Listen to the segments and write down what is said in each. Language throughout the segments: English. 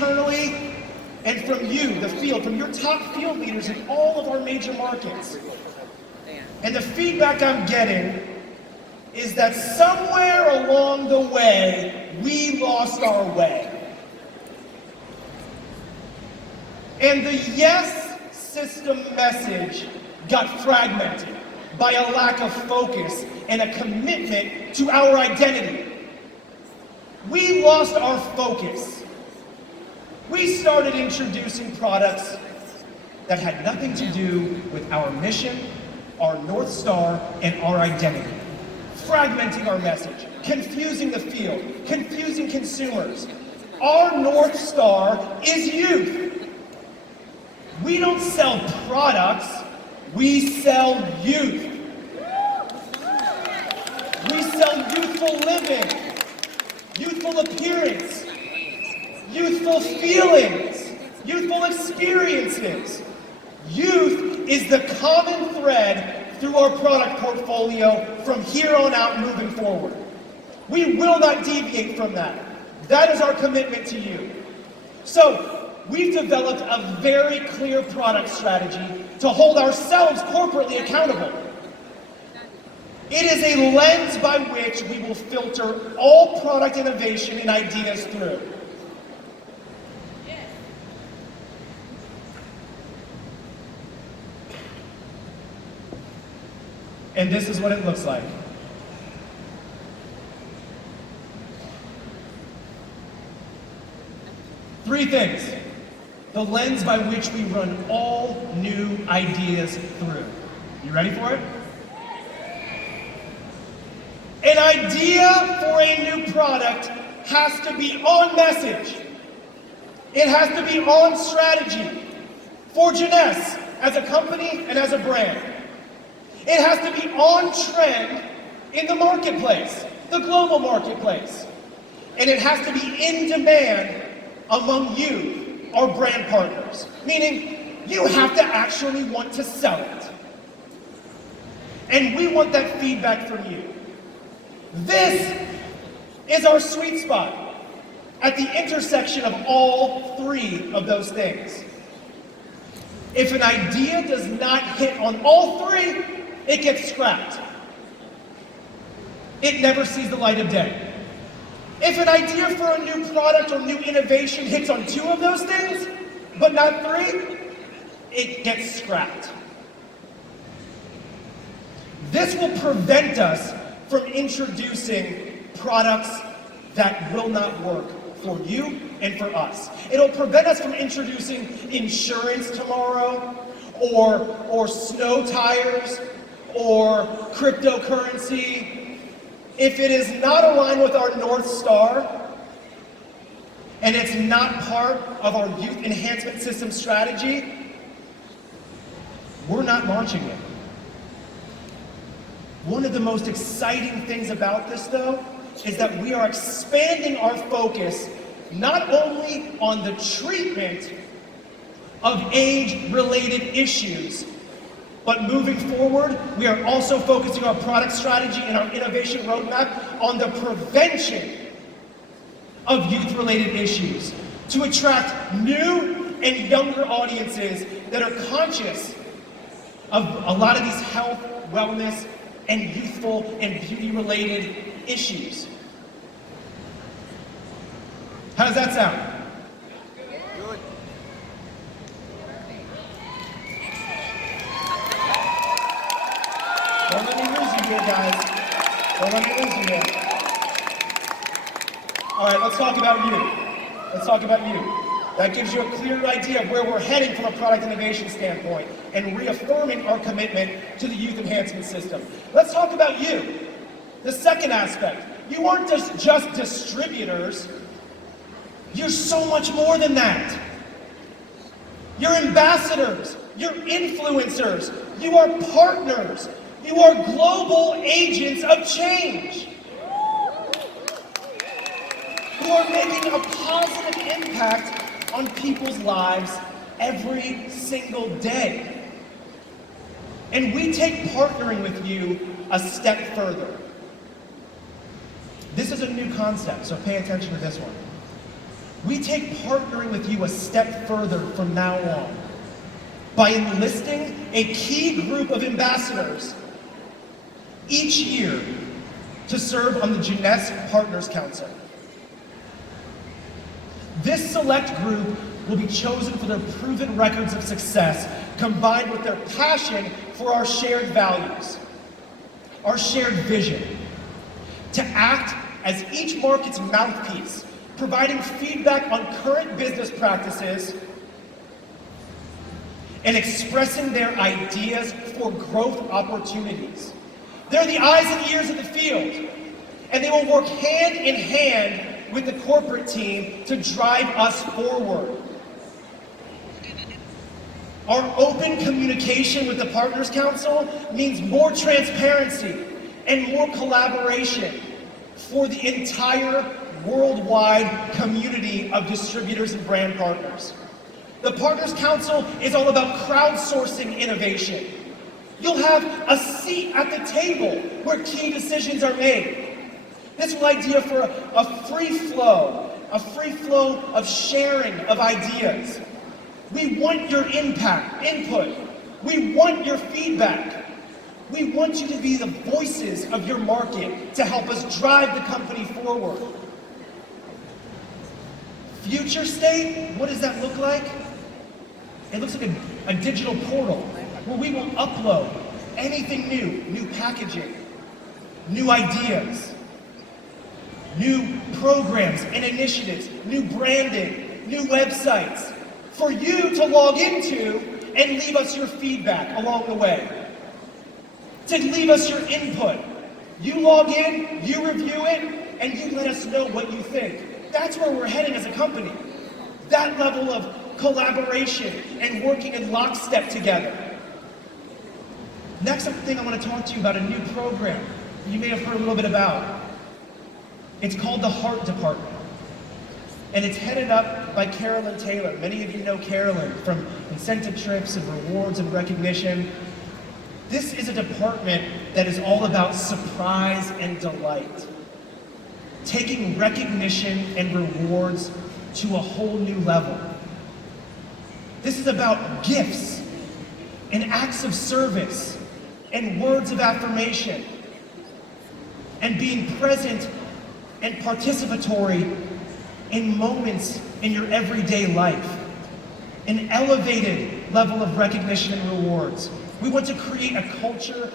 internally and from you, the field, from your top field leaders in all of our major markets. And the feedback I'm getting is that somewhere along the way, we lost our way. And the yes system message got fragmented by a lack of focus and a commitment to our identity. We lost our focus. We started introducing products that had nothing to do with our mission, our North Star, and our identity. Fragmenting our message, confusing the field, confusing consumers. Our North Star is youth. We don't sell products, we sell youth. We sell youthful living, youthful appearance, youthful feelings, youthful experiences. Youth is the common thread through our product portfolio from here on out moving forward. We will not deviate from that. That is our commitment to you. So, we've developed a very clear product strategy to hold ourselves corporately accountable. It is a lens by which we will filter all product innovation and ideas through. And this is what it looks like. Three things. The lens by which we run all new ideas through. You ready for it? An idea for a new product has to be on message. It has to be on strategy for JNS as a company and as a brand. It has to be on trend in the marketplace, the global marketplace. And it has to be in demand among you, our brand partners. Meaning, you have to actually want to sell it. And we want that feedback from you. This is our sweet spot at the intersection of all three of those things. If an idea does not hit on all three, it gets scrapped. It never sees the light of day. If an idea for a new product or new innovation hits on two of those things, but not three, it gets scrapped. This will prevent us from introducing products that will not work for you and for us. It'll prevent us from introducing insurance tomorrow, or snow tires, or cryptocurrency. If it is not aligned with our North Star, and it's not part of our youth enhancement system strategy, we're not launching it. One of the most exciting things about this, though, is that we are expanding our focus not only on the treatment of age-related issues, but moving forward, we are also focusing our product strategy and our innovation roadmap on the prevention of youth-related issues to attract new and younger audiences that are conscious of a lot of these health, wellness, and youthful and beauty-related issues. How does that sound? Good. Don't let me lose you here, guys. Don't let me lose you here. All right, let's talk about you. Let's talk about you. That gives you a clear idea of where we're heading from a product innovation standpoint and reaffirming our commitment to the youth enhancement system. Let's talk about you. The second aspect. You aren't just distributors. You're so much more than that. You're ambassadors. You're influencers. You are partners. You are global agents of change. Who are making a positive impact on people's lives every single day. And we take partnering with you a step further. This is a new concept, so pay attention to this one. We take partnering with you a step further from now on by enlisting a key group of ambassadors each year to serve on the JNS Partners Council. This select group will be chosen for their proven records of success, combined with their passion for our shared values, our shared vision, to act as each market's mouthpiece, providing feedback on current business practices and expressing their ideas for growth opportunities. They're the eyes and ears of the field, and they will work hand in hand with the corporate team to drive us forward. Our open communication with the Partners Council means more transparency and more collaboration for the entire worldwide community of distributors and brand partners. The Partners Council is all about crowdsourcing innovation. You'll have a seat at the table where key decisions are made. This whole idea for a free flow of sharing of ideas. We want your input. We want your feedback. We want you to be the voices of your market to help us drive the company forward. Future state, what does that look like? It looks like a digital portal where we will upload anything new packaging, new ideas, new programs and initiatives, new branding, new websites, for you to log into and leave us your feedback along the way. To leave us your input. You log in, you review it, and you let us know what you think. That's where we're heading as a company. That level of collaboration and working in lockstep together. Next thing I want to talk to you about a new program you may have heard a little bit about. It's called the Heart Department. And it's headed up by Carolyn Taylor. Many of you know Carolyn from incentive trips and rewards and recognition. This is a department that is all about surprise and delight. Taking recognition and rewards to a whole new level. This is about gifts and acts of service and words of affirmation and being present and participatory in moments in your everyday life. An elevated level of recognition and rewards. We want to create a culture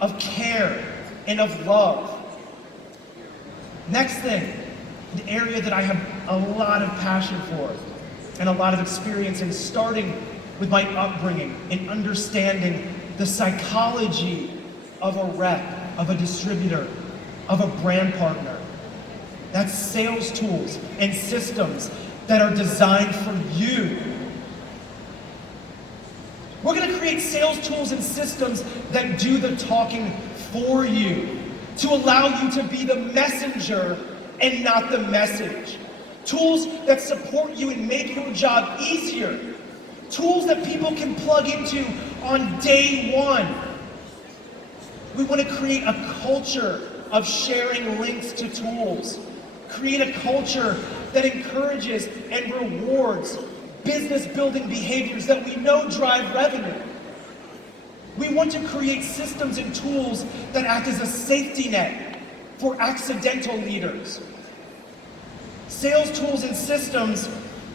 of care and of love. Next thing, an area that I have a lot of passion for and a lot of experience in, starting with my upbringing and understanding the psychology of a rep, of a distributor, of a brand partner. That's sales tools and systems that are designed for you. We're going to create sales tools and systems that do the talking for you, to allow you to be the messenger and not the message. Tools that support you and make your job easier. Tools that people can plug into on day one. We want to create a culture of sharing links to tools. Create a culture that encourages and rewards business building behaviors that we know drive revenue. We want to create systems and tools that act as a safety net for accidental leaders. Sales tools and systems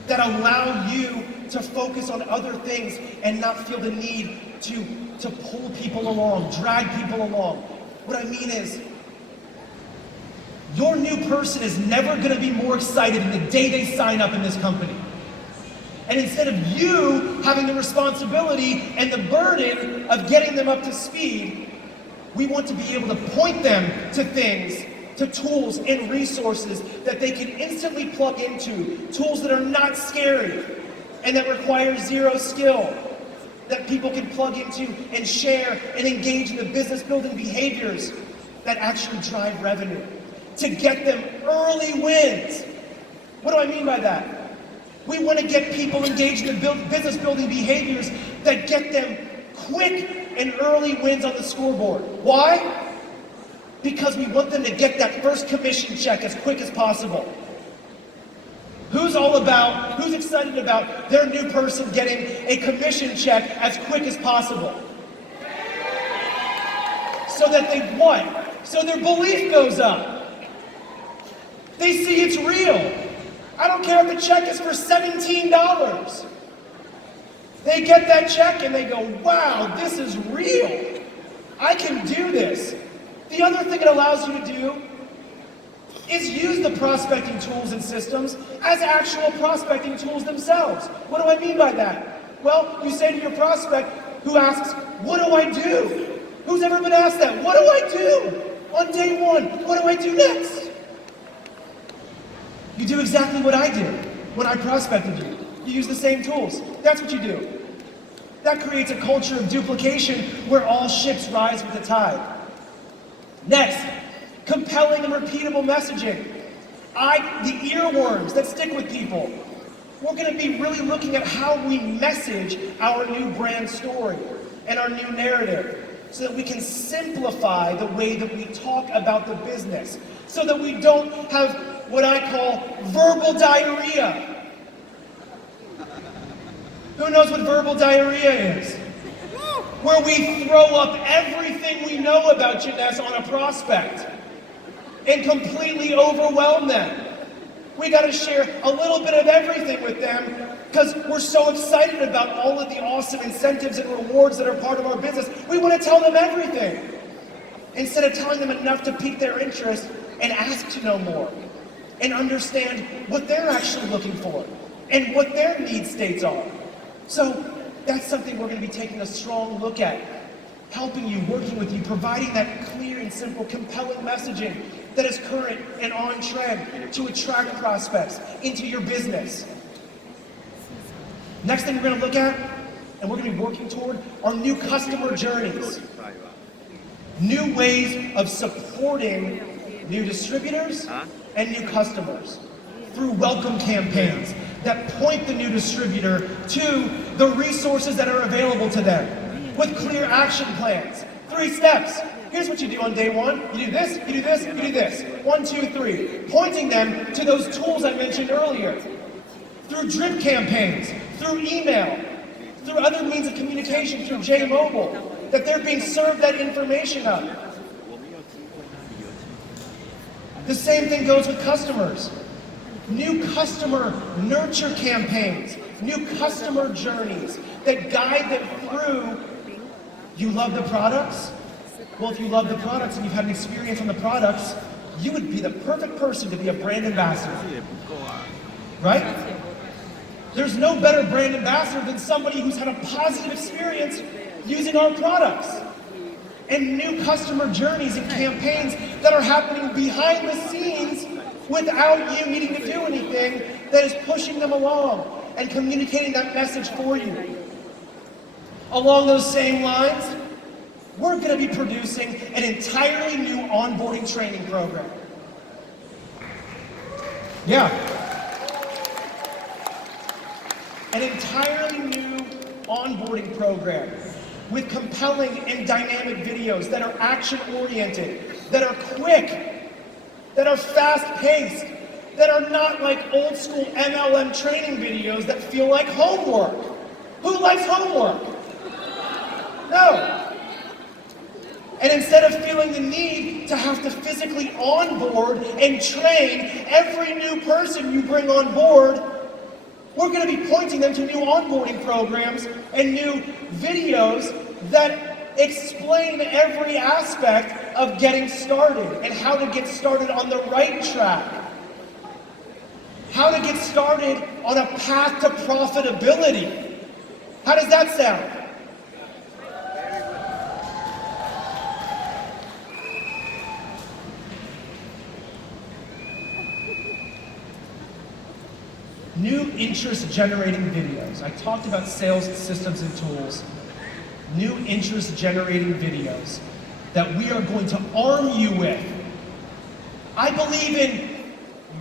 that allow you to focus on other things and not feel the need to pull people along, drag people along. What I mean is, your new person is never going to be more excited than the day they sign up in this company. And instead of you having the responsibility and the burden of getting them up to speed, we want to be able to point them to things, to tools and resources that they can instantly plug into, tools that are not scary and that require zero skill, that people can plug into and share and engage in the business building behaviors that actually drive revenue, to get them early wins. What do I mean by that? We want to get people engaged in the business building behaviors that get them quick and early wins on the scoreboard. Why? Because we want them to get that first commission check as quick as possible. Who's excited about their new person getting a commission check as quick as possible? So that they what? So their belief goes up. They see it's real. I don't care if the check is for $17. They get that check and they go, wow, this is real. I can do this. The other thing it allows you to do is use the prospecting tools and systems as actual prospecting tools themselves. What do I mean by that? Well, you say to your prospect who asks, what do I do? Who's ever been asked that? What do I do on day one? What do I do next? You do exactly what I did when I prospected you. You use the same tools. That's what you do. That creates a culture of duplication where all ships rise with the tide. Next, compelling and repeatable messaging. The earworms that stick with people. We're going to be really looking at how we message our new brand story and our new narrative so that we can simplify the way that we talk about the business, so that we don't have what I call verbal diarrhea. Who knows what verbal diarrhea is? Where we throw up everything we know about JNS on a prospect and completely overwhelm them. We got to share a little bit of everything with them because we're so excited about all of the awesome incentives and rewards that are part of our business. We want to tell them everything instead of telling them enough to pique their interest and ask to know more and understand what they're actually looking for and what their need states are. So that's something we're going to be taking a strong look at, helping you, working with you, providing that clear and simple, compelling messaging that is current and on trend to attract prospects into your business. Next thing we're going to look at, and we're going to be working toward, are new customer journeys. New ways of supporting new distributors and new customers through welcome campaigns that point the new distributor to the resources that are available to them with clear action plans. 3 steps. Here's what you do on day one. You do this, you do this, you do this. 1, 2, 3. Pointing them to those tools I mentioned earlier. Through drip campaigns, through email, through other means of communication, through J-Mobile, that they're being served that information up. The same thing goes with customers. New customer nurture campaigns, new customer journeys that guide them through. You love the products? Well, if you love the products and you've had an experience on the products, you would be the perfect person to be a brand ambassador. Right? There's no better brand ambassador than somebody who's had a positive experience using our products. And new customer journeys and campaigns that are happening behind the scenes without you needing to do anything, that is pushing them along and communicating that message for you. Along those same lines, we're going to be producing an entirely new onboarding training program. Yeah. An entirely new onboarding program with compelling and dynamic videos that are action-oriented, that are quick, that are fast-paced, that are not like old-school MLM training videos that feel like homework. Who likes homework? No. And instead of feeling the need to have to physically onboard and train every new person you bring on board, we're going to be pointing them to new onboarding programs and new videos that explain every aspect of getting started and how to get started on the right track. How to get started on a path to profitability. How does that sound? New interest-generating videos. I talked about sales systems and tools. New interest-generating videos that we are going to arm you with. I believe in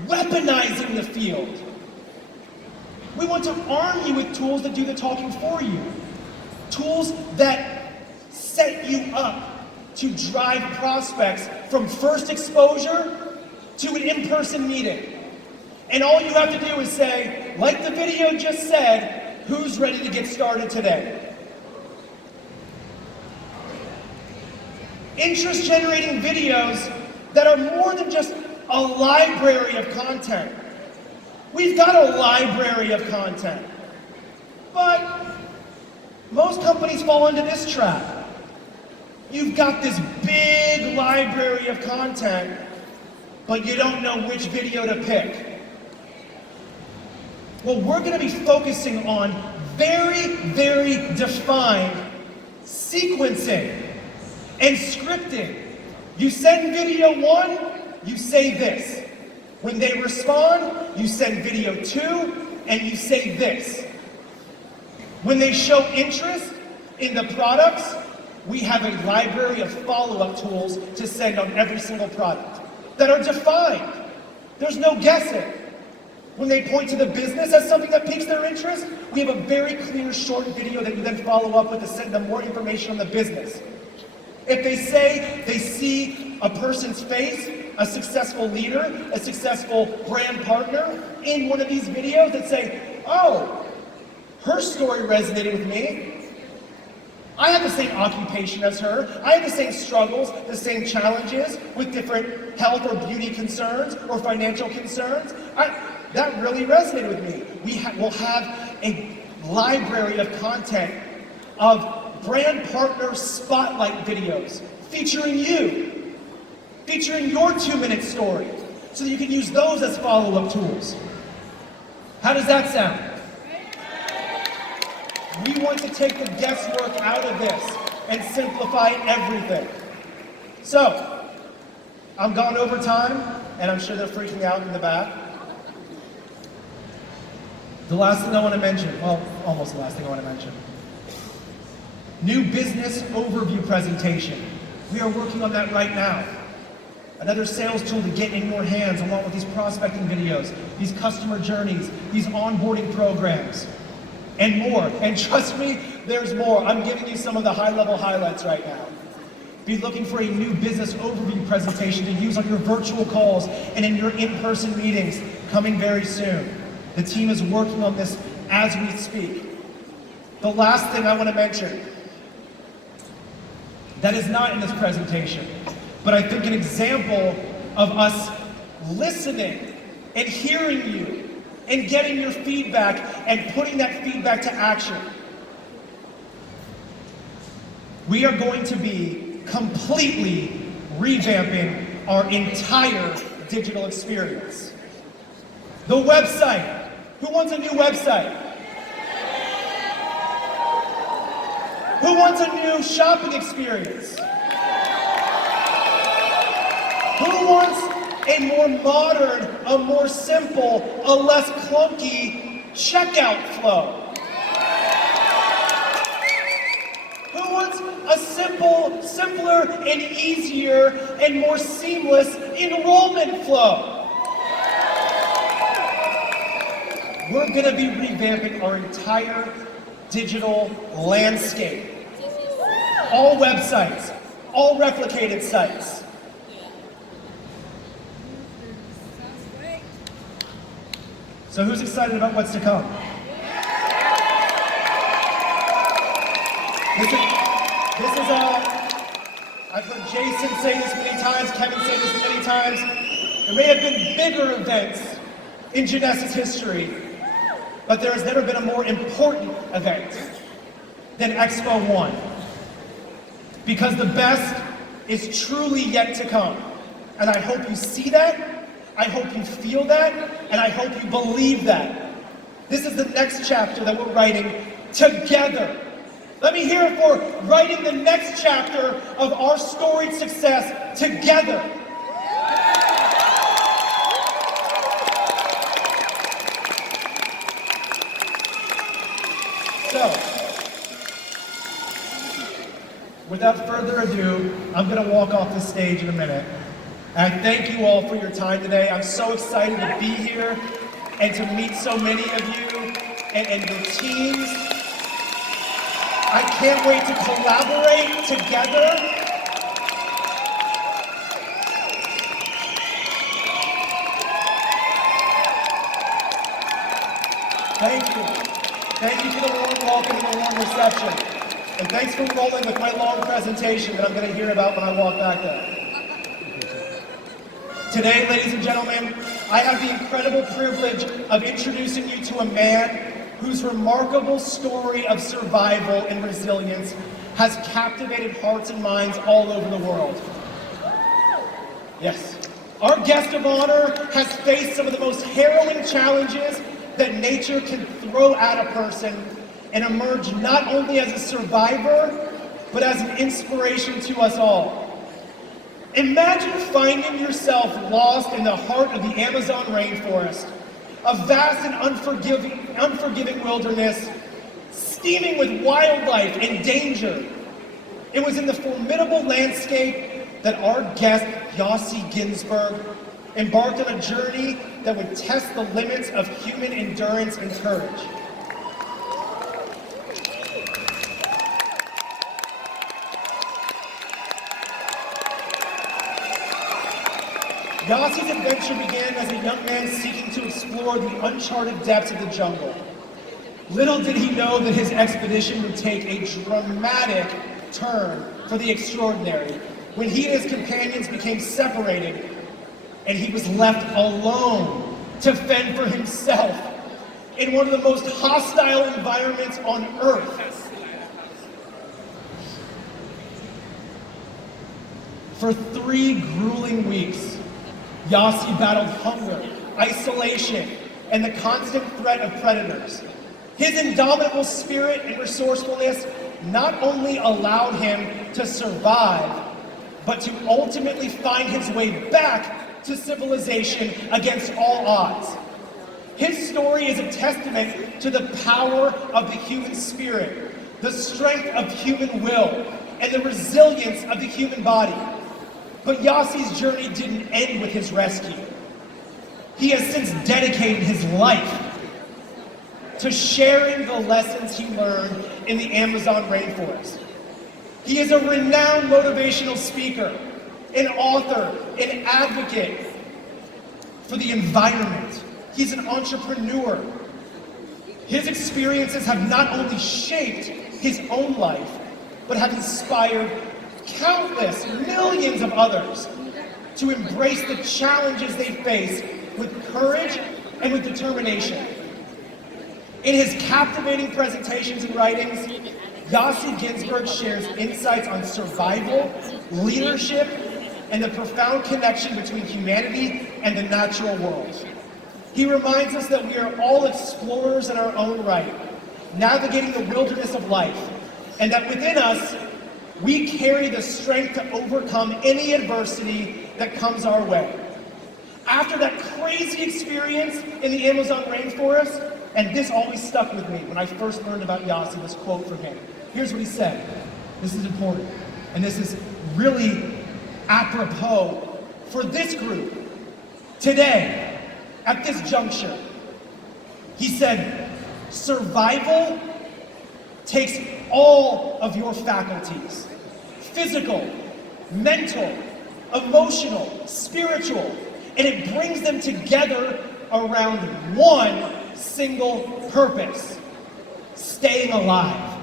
weaponizing the field. We want to arm you with tools that do the talking for you. Tools that set you up to drive prospects from first exposure to an in-person meeting. And all you have to do is say, like the video just said, who's ready to get started today? Interest-generating videos that are more than just a library of content. We've got a library of content. But most companies fall into this trap. You've got this big library of content, but you don't know which video to pick. Well, we're going to be focusing on very, very defined sequencing and scripting. You send video 1, you say this. When they respond, you send video 2, and you say this. When they show interest in the products, we have a library of follow-up tools to send on every single product that are defined. There's no guessing. When they point to the business as something that piques their interest, we have a very clear short video that you then follow up with to send them more information on the business. If they say they see a person's face, a successful leader, a successful brand partner in one of these videos that say, oh, her story resonated with me. I have the same occupation as her. I have the same struggles, the same challenges with different health or beauty concerns or financial concerns. That really resonated with me. We'll have a library of content of brand partner spotlight videos featuring you, featuring your 2-minute story, so that you can use those as follow-up tools. How does that sound? We want to take the guesswork out of this and simplify everything. So, I'm gone over time, and I'm sure they're freaking out in the back. The last thing I want to mention, well, almost the last thing I want to mention. New business overview presentation. We are working on that right now. Another sales tool to get in your hands along with these prospecting videos, these customer journeys, these onboarding programs, and more. And trust me, there's more. I'm giving you some of the high-level highlights right now. Be looking for a new business overview presentation to use on your virtual calls and in your in-person meetings coming very soon. The team is working on this as we speak. The last thing I want to mention that is not in this presentation, but I think an example of us listening and hearing you and getting your feedback and putting that feedback to action. We are going to be completely revamping our entire digital experience. The website. Who wants a new website? Who wants a new shopping experience? Who wants a more modern, a more simple, a less clunky checkout flow? Who wants a simpler and easier and more seamless enrollment flow? We're going to be revamping our entire digital landscape. All websites, all replicated sites. So who's excited about what's to come? I've heard Jason say this many times, Kevin say this many times. There may have been bigger events in JNS's history, but there has never been a more important event than EXPO 1. Because the best is truly yet to come. And I hope you see that, I hope you feel that, and I hope you believe that. This is the next chapter that we're writing together. Let me hear it for writing the next chapter of our storied success together. So, without further ado, I'm going to walk off the stage in a minute. And I thank you all for your time today. I'm so excited to be here and to meet so many of you and your teams. I can't wait to collaborate together. Thank you for the warm welcome and the warm reception. And thanks for rolling with my long presentation that I'm going to hear about when I walk back there. Today, ladies and gentlemen, I have the incredible privilege of introducing you to a man whose remarkable story of survival and resilience has captivated hearts and minds all over the world. Yes. Our guest of honor has faced some of the most harrowing challenges that nature can throw at a person and emerged not only as a survivor, but as an inspiration to us all. Imagine finding yourself lost in the heart of the Amazon rainforest, a vast and unforgiving wilderness, steaming with wildlife and danger. It was in the formidable landscape that our guest, Yossi Ginsberg, embarked on a journey that would test the limits of human endurance and courage. Yossi's adventure began as a young man seeking to explore the uncharted depths of the jungle. Little did he know that his expedition would take a dramatic turn for the extraordinary when he and his companions became separated and he was left alone to fend for himself in one of the most hostile environments on Earth. For 3 grueling weeks, Yossi battled hunger, isolation, and the constant threat of predators. His indomitable spirit and resourcefulness not only allowed him to survive, but to ultimately find his way back to civilization against all odds. His story is a testament to the power of the human spirit, the strength of human will, and the resilience of the human body. But Yossi's journey didn't end with his rescue. He has since dedicated his life to sharing the lessons he learned in the Amazon rainforest. He is a renowned motivational speaker, an author, an advocate for the environment. He's an entrepreneur. His experiences have not only shaped his own life, but have inspired countless millions of others to embrace the challenges they face with courage and with determination. In his captivating presentations and writings, Yossi Ginsberg shares insights on survival, leadership, and the profound connection between humanity and the natural world. He reminds us that we are all explorers in our own right, navigating the wilderness of life, and that within us, we carry the strength to overcome any adversity that comes our way. After that crazy experience in the Amazon rainforest, and this always stuck with me when I first learned about Yossi, this quote from him. Here's what he said. This is important, and this is really apropos for this group. Today, at this juncture, he said, survival takes all of your faculties, physical, mental, emotional, spiritual, and it brings them together around one single purpose: staying alive.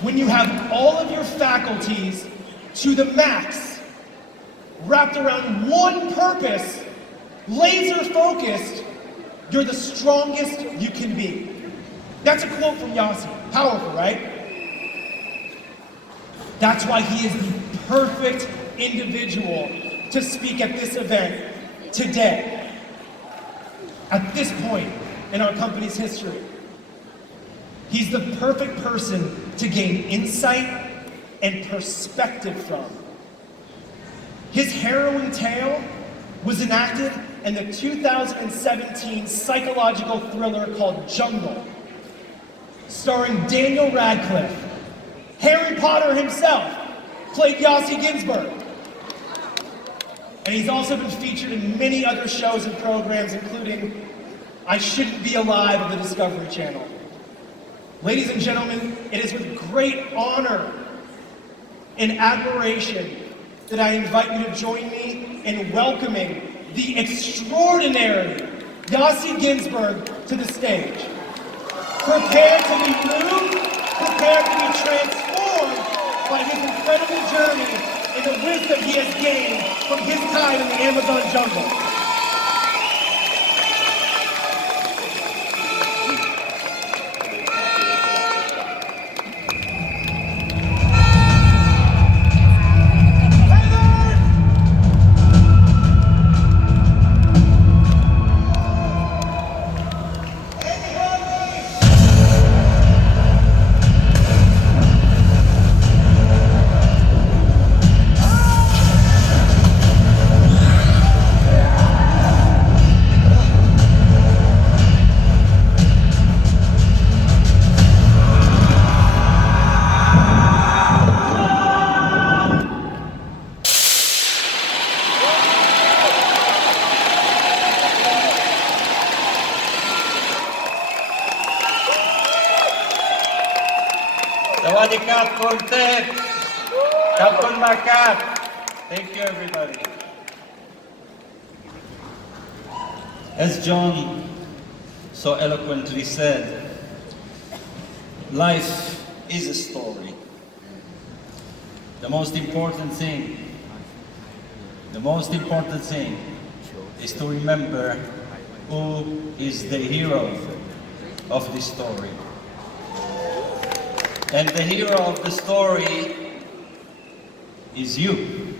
When you have all of your faculties to the max, wrapped around one purpose, laser focused, you're the strongest you can be. That's a quote from Yossi. Powerful, right? That's why he is the perfect individual to speak at this event today, at this point in our company's history. He's the perfect person to gain insight and perspective from. His harrowing tale was enacted in the 2017 psychological thriller called Jungle, starring Daniel Radcliffe. Harry Potter himself played Yossi Ginsberg. And he's also been featured in many other shows and programs, including I Shouldn't Be Alive on the Discovery Channel. Ladies and gentlemen, it is with great honor and admiration that I invite you to join me in welcoming the extraordinary Yossi Ginsberg to to the stage. Prepare to be moved, prepare to be transformed by his incredible journey and the wisdom he has gained from his time in the Amazon jungle. Sawadi Kapkun Tek, Kapkun Markat. Thank you, everybody. As John so eloquently said, life is a story. The most important thing is to remember who is the hero of this story. And the hero of the story is you.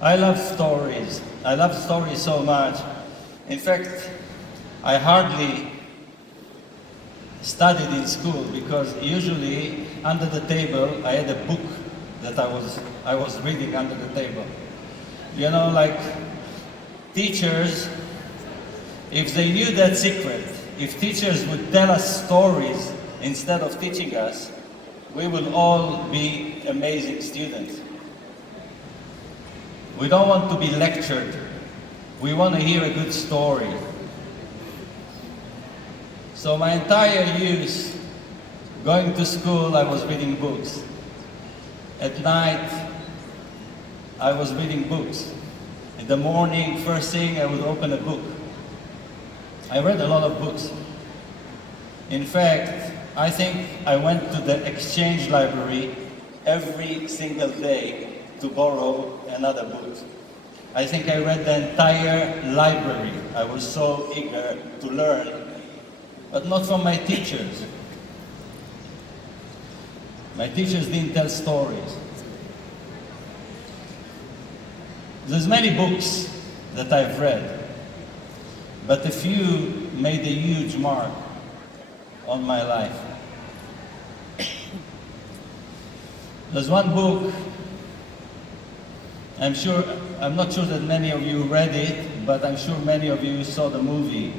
I love stories. I love stories so much. In fact, I hardly studied in school because usually under the table I had a book that I was reading under the table. You know, like teachers, if they knew that secret, if teachers would tell us stories instead of teaching us, we will all be amazing students. We don't want to be lectured. We want to hear a good story. So my entire youth, going to school, I was reading books. At night, I was reading books. In the morning, first thing, I would open a book. I read a lot of books. In fact, I think I went to the exchange library every single day to borrow another book. I think I read the entire library. I was so eager to learn, but not from my teachers. My teachers didn't tell stories. There's many books that I've read, but a few made a huge mark on my life. There's one book, I'm not sure that many of you read it, but I'm sure many of you saw the movie.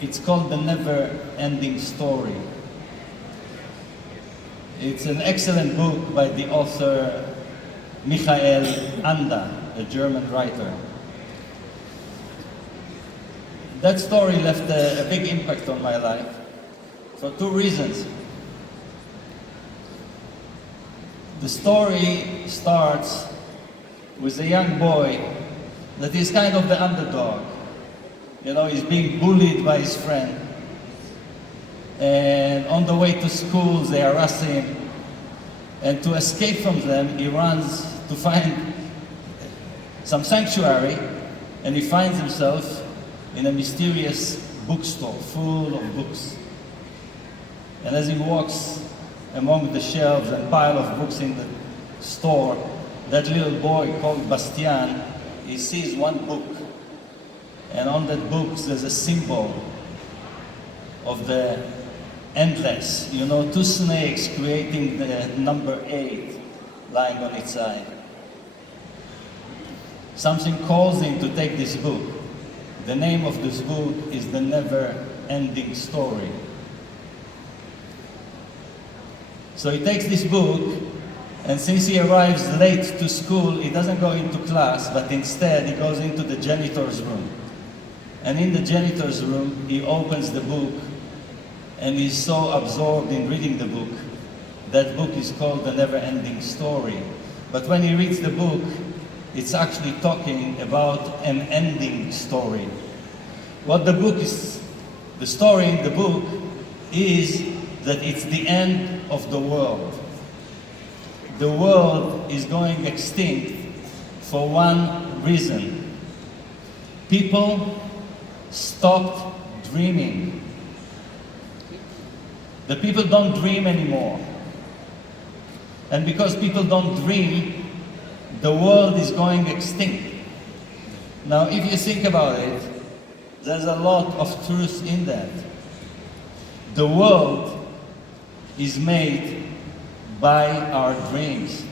It's called The Never-Ending Story. It's an excellent book by the author Michael Anda, a German writer. That story left a big impact on my life for two reasons. The story starts with a young boy that is kind of the underdog. You know, he's being bullied by his friend. And on the way to school, they harass him. And to escape from them, he runs to find some sanctuary, and he finds himself in a mysterious bookstore full of books. And as he walks among the shelves and pile of books in the store, that little boy called Bastian, he sees one book, and on that book there's a symbol of the endless. You know, two snakes creating the number 8 lying on its side. Something calls him to take this book. The name of this book is The Never-Ending Story. So he takes this book, and since he arrives late to school, he doesn't go into class, but instead he goes into the janitor's room. And in the janitor's room, he opens the book, and he's so absorbed in reading the book. That book is called The Never-Ending Story. But when he reads the book, it's actually talking about an ending story. What the book is, the story in the book is that it's the end of the world. The world is going extinct for one reason. People stopped dreaming. The people don't dream anymore. And because people don't dream, the world is going extinct. Now, if you think about it, there's a lot of truth in that. The world is made by our dreams.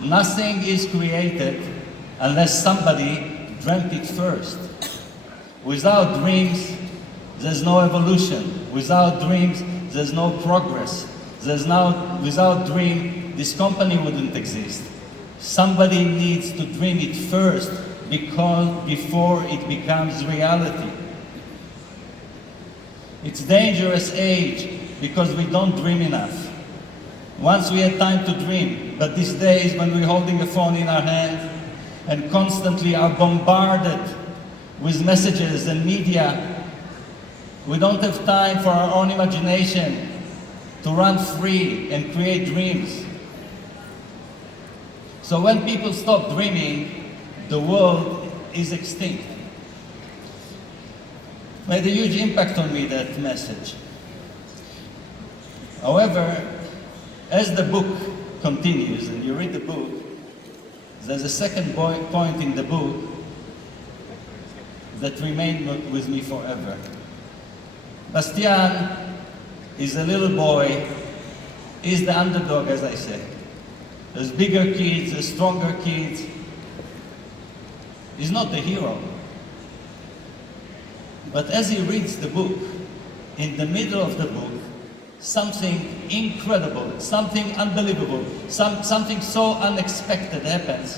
Nothing is created unless somebody dreamt it first. Without dreams, there's no evolution. Without dreams, there's no progress. Without dream, this company wouldn't exist. Somebody needs to dream it first before it becomes reality. It's a dangerous age because we don't dream enough. Once we had time to dream, but these days when we're holding a phone in our hand and constantly are bombarded with messages and media, we don't have time for our own imagination to run free and create dreams. So when people stop dreaming, the world is extinct. Made a huge impact on me, that message. However, as the book continues and you read the book, there's a second point in the book that remained with me forever. Bastian is a little boy, he's the underdog, as I said. There's bigger kids, there's stronger kids. He's not the hero. But as he reads the book, in the middle of the book, something incredible, something unbelievable, something so unexpected happens.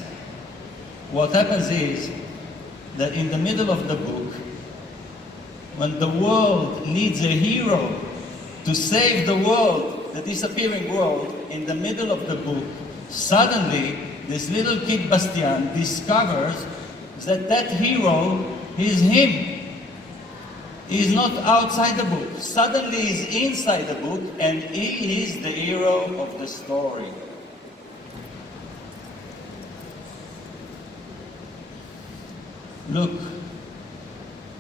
What happens is that in the middle of the book, when the world needs a hero to save the world, the disappearing world, in the middle of the book, suddenly this little kid Bastian discovers that that hero is him. He's not outside the book. Suddenly he's inside the book and he is the hero of the story. Look,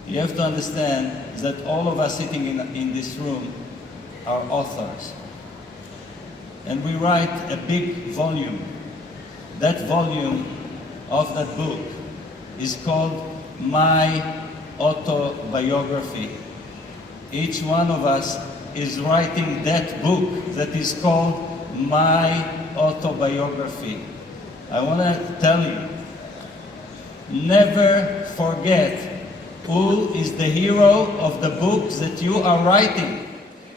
you have to understand that all of us sitting in this room are authors. And we write a big volume. That volume of that book is called My Autobiography. Each one of us is writing that book that is called My Autobiography. I want to tell you, never forget who is the hero of the books that you are writing.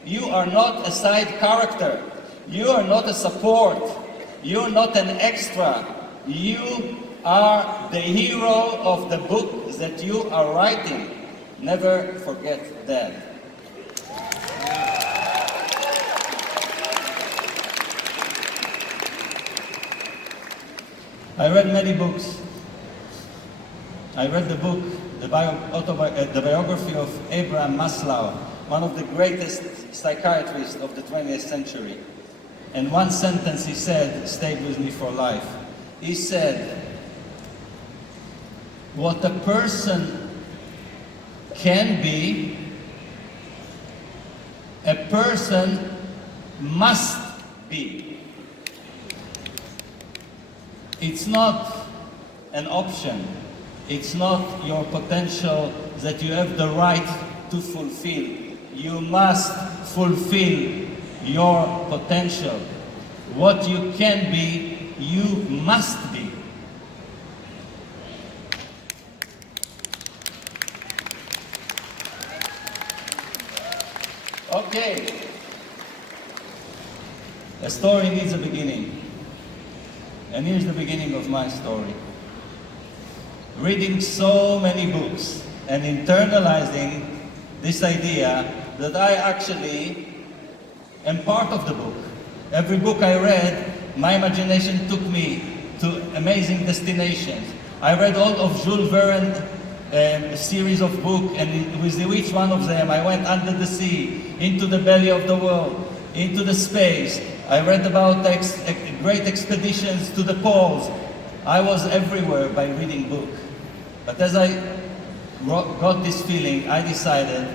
You are not a side character. You are not a support. You are not an extra. You are the hero of the book that you are writing. Never forget that. I read many books. I read the book, the biography of Abraham Maslow, one of the greatest psychiatrists of the 20th century. And one sentence he said stayed with me for life. He said, what a person can be, a person must be. It's not an option. It's not your potential that you have the right to fulfill. You must fulfill your potential. What you can be, you must be. Okay. A story needs a beginning. And here's the beginning of my story. Reading so many books and internalizing this idea that I actually am part of the book. Every book I read, my imagination took me to amazing destinations. I read all of Jules Verne series of books, and with each one of them I went under the sea, into the belly of the world, into the space. I read about great expeditions to the poles. I was everywhere by reading books. But as I got this feeling, I decided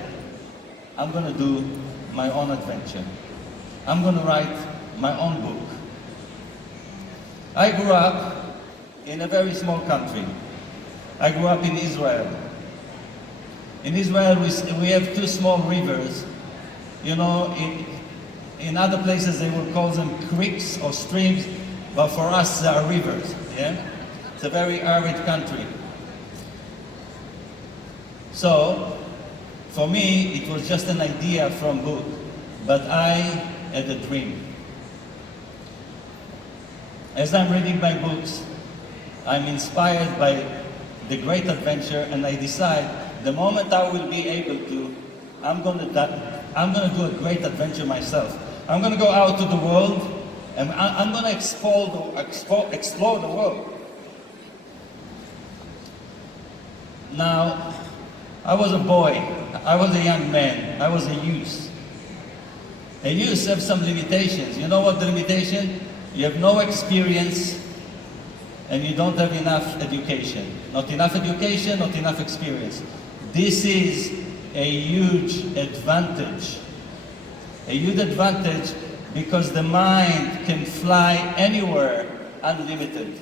I'm going to do my own adventure. I'm going to write my own book. I grew up in a very small country. I grew up in Israel. In Israel, we have two small rivers. You know, in other places they will call them creeks or streams, but for us they are rivers. Yeah? It's a very arid country. So, for me, it was just an idea from book, but I had a dream. As I'm reading my books, I'm inspired by the great adventure, and I decide the moment I will be able to, I'm going to do a great adventure myself. I'm going to go out to the world, and I'm going to explore the world. Now, I was a boy, I was a young man, I was a youth. A youth have some limitations. You know what the limitation? You have no experience, and you don't have enough education. Not enough education, not enough experience. This is a huge advantage. A huge advantage because the mind can fly anywhere unlimited.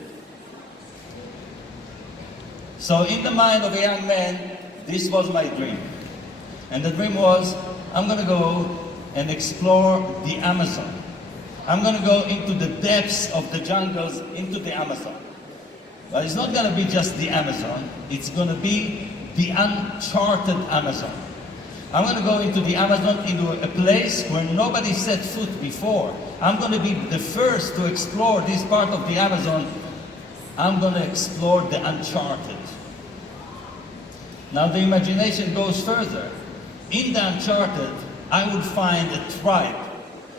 So in the mind of a young man, this was my dream. And the dream was, I'm going to go and explore the Amazon. I'm going to go into the depths of the jungles, into the Amazon. But it's not going to be just the Amazon, it's going to be the uncharted Amazon. I'm going to go into the Amazon, into a place where nobody set foot before. I'm going to be the first to explore this part of the Amazon. I'm going to explore the uncharted. Now the imagination goes further. In the uncharted, I would find a tribe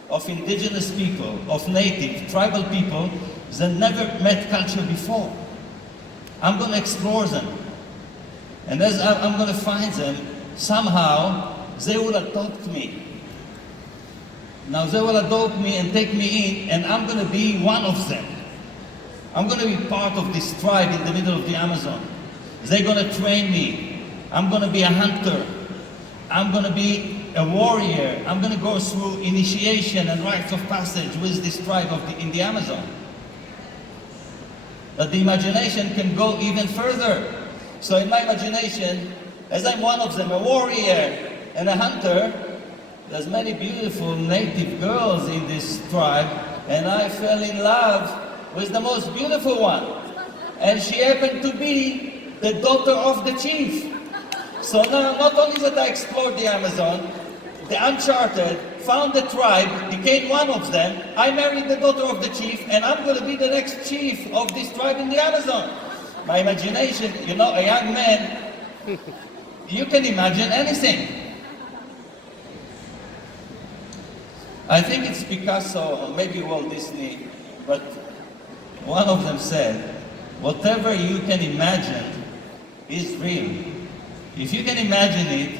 of indigenous people, of native, tribal people that never met culture before. I'm going to explore them. And as I'm going to find them, somehow they will adopt me. Now they will adopt me and take me in, and I'm going to be one of them. I'm going to be part of this tribe in the middle of the Amazon. They're going to train me. I'm going to be a hunter. I'm going to be a warrior. I'm going to go through initiation and rites of passage with this tribe in the Amazon. But the imagination can go even further. So in my imagination, as I'm one of them, a warrior and a hunter, there's many beautiful native girls in this tribe, and I fell in love with the most beautiful one. And she happened to be the daughter of the chief. So now, not only that I explored the Amazon, the uncharted, found the tribe, became one of them, I married the daughter of the chief, and I'm going to be the next chief of this tribe in the Amazon. My imagination, you know, a young man, you can imagine anything. I think it's Picasso, or maybe Walt Disney, but one of them said, whatever you can imagine is real. If you can imagine it,